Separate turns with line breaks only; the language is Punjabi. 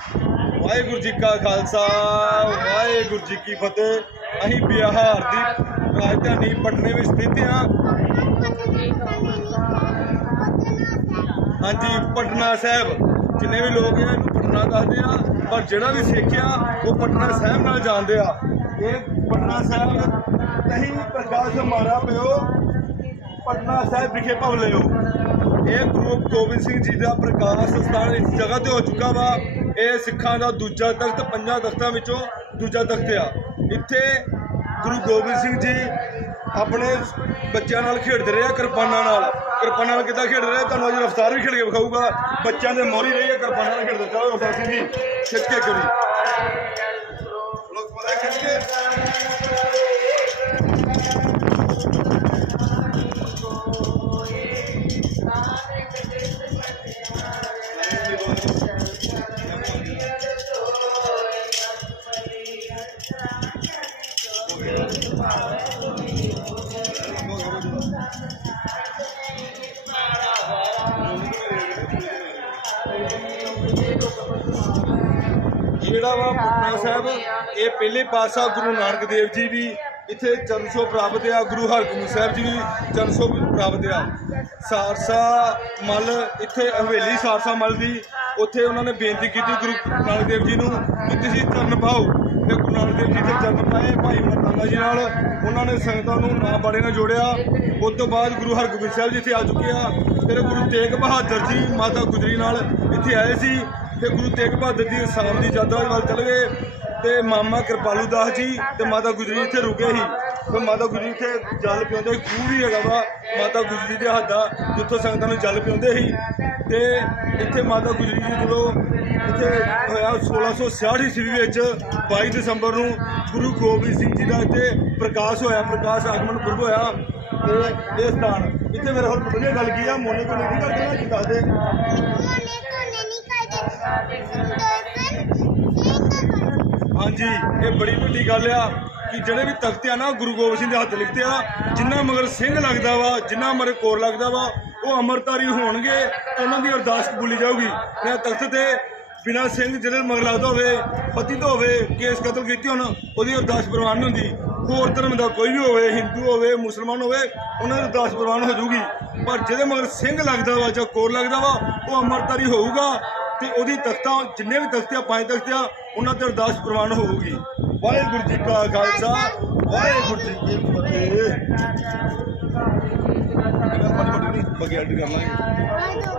ਵਾਹਿਗੁਰੂ ਜੀ ਕਾ ਖਾਲਸਾ, ਵਾਹਿਗੁਰੂ ਜੀ ਕੀ ਫਤਿਹ। ਅਸੀਂ ਬਿਹਾਰ ਦੀ ਰਾਜਧਾਨੀ ਪਟਨੇ ਵਿੱਚ ਸਥਿਤ ਹਾਂ। ਹਾਂਜੀ, ਪਟਨਾ ਸਾਹਿਬ। ਜਿੰਨੇ ਵੀ ਲੋਕ ਆ ਇਹਨੂੰ ਪਟਨਾ ਦੱਸਦੇ ਆ, ਪਰ ਜਿਹੜਾ ਵੀ ਸਿੱਖਿਆ, ਉਹ ਪਟਨਾ ਸਾਹਿਬ ਨਾਲ ਜਾਣਦੇ ਆ। ਇਹ ਪਟਨਾ ਸਾਹਿਬ ਨਹੀਂ ਪ੍ਰਕਾਸ਼ ਮਾਰਾ ਪਿਓ, ਪਟਨਾ ਸਾਹਿਬ ਵਿਖੇ ਭਵ ਲਿਓ। ਇਹ ਗੁਰੂ ਗੋਬਿੰਦ ਸਿੰਘ ਜੀ ਦਾ ਪ੍ਰਕਾਸ਼ ਸਥਾਨ ਇਸ ਜਗ੍ਹਾ ਤੇ ਹੋ ਚੁੱਕਾ ਵਾ। ਇਹ ਸਿੱਖਾਂ ਦਾ ਦੂਜਾ ਤਖਤ, ਪੰਜਾਂ ਤਖਤਾਂ ਵਿੱਚੋਂ ਦੂਜਾ ਤਖਤ ਆ। ਇੱਥੇ ਗੁਰੂ ਗੋਬਿੰਦ ਸਿੰਘ ਜੀ ਆਪਣੇ ਬੱਚਿਆਂ ਨਾਲ ਖੇਡਦੇ ਰਹੇ ਆ, ਕਿਰਪਾਨਾਂ ਨਾਲ। ਕਿਰਪਾਨਾਂ ਨਾਲ ਕਿੱਦਾਂ ਖੇਡ ਰਹੇ? ਤੁਹਾਨੂੰ ਅੱਜ ਰਫਤਾਰ ਵੀ ਖੇਡ ਕੇ ਵਿਖਾਊਗਾ। ਬੱਚਿਆਂ ਦੇ ਮੋਰੀ ਰਹੀ ਆ, ਕਿਰਪਾਨਾਂ ਨਾਲ ਖੇਡਦੇ ਚਲੋ ਰਫਤਾਰ ਸਿੰਘ ਜੀ, ਖਿੱਚ ਕੇ ਕਰੀ। ਲੋਕ ਪਤਾ ਖਿੱਚ ਕੇ। ਜਿਹੜਾ ਵਾ ਪਟਨਾ ਸਾਹਿਬ, ਇਹ ਪਹਿਲੇ ਪਾਤਸ਼ਾਹ ਗੁਰੂ ਨਾਨਕ ਦੇਵ ਜੀ ਵੀ ਇੱਥੇ ਚਰਨ ਛੋਹ ਪ੍ਰਾਪਤ ਆ ਗੁਰੂ ਹਰਗੋਬਿੰਦ ਸਾਹਿਬ ਜੀ ਵੀ ਚਰਨ ਛੋਹ ਪ੍ਰਾਪਤ ਆ ਸਾਰਸਾ ਮਲ, ਇੱਥੇ ਹਵੇਲੀ ਸਾਰਸਾ ਮਲ ਦੀ, ਉੱਥੇ ਉਹਨਾਂ ਨੇ ਬੇਨਤੀ ਕੀਤੀ ਗੁਰੂ ਨਾਨਕ ਦੇਵ ਜੀ ਨੂੰ ਕਿ ਤੁਸੀਂ ਚਰਨ ਪਾਓ। ਤੇ ਗੁਰੂ ਨਾਨਕ ਦੇਵ ਜੀ ਤੇ ਚਰਨ ਪਾਏ ਭਾਈ ਮਰਦਾਨਾ ਜੀ ਨਾਲ। ਉਹਨਾਂ ਨੇ ਸੰਗਤਾਂ ਨੂੰ ਨਾਂ ਬਾੜੇ ਨਾਲ ਜੋੜਿਆ। ਉਸ ਤੋਂ ਬਾਅਦ ਗੁਰੂ ਹਰਗੋਬਿੰਦ ਸਾਹਿਬ ਜੀ ਇੱਥੇ ਆ ਚੁੱਕੇ ਆ। ਫਿਰ ਗੁਰੂ ਤੇਗ ਬਹਾਦਰ ਜੀ ਮਾਤਾ ਗੁਜਰੀ ਨਾਲ ਇੱਥੇ ਆਏ ਸੀ। ਤੇ ਗੁਰੂ ਤੇਗ ਬਹਾਦਰ ਜੀ ਸ਼ਾਮ ਦੀ ਯਾਤਰਾ ਵੱਲ ਚਲੇ ਗਏ। ਤੇ ਮਾਮਾ ਕਿਰਪਾਲੂ ਦਾਸ ਜੀ ਤੇ ਮਾਤਾ ਗੁਜਰੀ ਇੱਥੇ ਰੁਕੇ ਸੀ। ਤੇ ਮਾਤਾ ਗੁਜਰੀ ਇੱਥੇ ਜਲ ਪਿਉਂਦੇ, ਖੂਹ ਵੀ ਹੈਗਾ ਵਾ, ਮਾਤਾ ਗੁਜਰੀ ਦੇ ਹੱਥ ਦਾ, ਜਿੱਥੋਂ ਸੰਗਤਾਂ ਨੂੰ ਜਲ ਪਿਉਂਦੇ ਸੀ। ਤੇ ਇੱਥੇ ਮਾਤਾ ਗੁਜਰੀ ਜੀ ਜਦੋਂ ਇੱਥੇ ਹੋਇਆ 1666 ਈਸਵੀ ਵਿੱਚ 22 ਦਸੰਬਰ ਨੂੰ ਗੁਰੂ ਗੋਬਿੰਦ ਸਿੰਘ ਜੀ ਦਾ ਇੱਥੇ ਪ੍ਰਕਾਸ਼ ਹੋਇਆ, ਪ੍ਰਕਾਸ਼ ਆਗਮਨ ਪੁਰਬ ਹੋਇਆ, ਤੇ ਇਹ ਸਥਾਨ। ਇੱਥੇ ਮੇਰੇ ਹੋਰ ਵਧੀਆ ਗੱਲ ਕੀ ਆ, ਮੋਨੇ ਕੋਲ ਨਹੀਂ ਕਰਦੇ ਨਾ ਕੀ ਦੱਸਦੇ ਹਾਂਜੀ, ਇਹ ਬੜੀ ਵੱਡੀ ਗੱਲ ਆ। ਕਿ ਜਿਹੜੇ ਵੀ ਤਖਤ ਆ ਨਾ ਗੁਰੂ ਗੋਬਿੰਦ ਸਿੰਘ ਦੇ ਹੱਥ ਲਿਖਤੇ ਆ, ਜਿੰਨਾ ਮਗਰ ਸਿੰਘ ਲੱਗਦਾ ਵਾ, ਜਿੰਨਾ ਮਗਰ ਕੋਰ ਲੱਗਦਾ ਵਾ, ਉਹ ਅਮਰਤਾਰੀ ਹੋਣਗੇ ਤੇ ਉਹਨਾਂ ਦੀ ਅਰਦਾਸ ਕਬੂਲੀ ਜਾਊਗੀ। ਇਹ ਤਖਤ ਤੇ ਬਿਨਾ ਸਿੰਘ ਜਿਹੜੇ ਮਗਰ ਲੱਗਦਾ ਹੋਵੇ ਪਤਿਤ ਹੋਵੇ, ਕੇਸ ਕਤਲ ਕੀਤੀ ਹੋਣ, ਉਹਦੀ ਅਰਦਾਸ ਪ੍ਰਵਾਨ ਨਹੀਂ ਹੁੰਦੀ। ਹੋਰ ਧਰਮ ਦਾ ਕੋਈ ਵੀ ਹੋਵੇ, ਹਿੰਦੂ ਹੋਵੇ, ਮੁਸਲਮਾਨ ਹੋਵੇ, ਉਹਨਾਂ ਦੀ ਅਰਦਾਸ ਪ੍ਰਵਾਨ ਹੋ ਜਾਊਗੀ। ਪਰ ਜਿਹਦੇ ਮਗਰ ਸਿੰਘ ਲੱਗਦਾ ਵਾ ਜਾਂ ਕੋਰ ਲੱਗਦਾ ਵਾ, ਉਹ ਅਮਰਤਾਰੀ ਹੋਊਗਾ ਤੇ ਉਹਦੀ ਤਖਤਾਂ, ਜਿੰਨੇ ਵੀ ਤਖਤ ਆ, ਪੰਜ ਤਖਤ ਆ, ਉਹਨਾਂ ਤੇ ਅਰਦਾਸ ਪ੍ਰਵਾਨ ਹੋਊਗੀ। ਵਾਹਿਗੁਰੂ ਜੀ ਕਾ ਖਾਲਸਾ ਵਾਹਿਗੁਰੂ ਜੀ ਕੀ ਫਤਿਹ। ਬਗਿਆੜੀ ਕਰ ਲਾਂਗੇ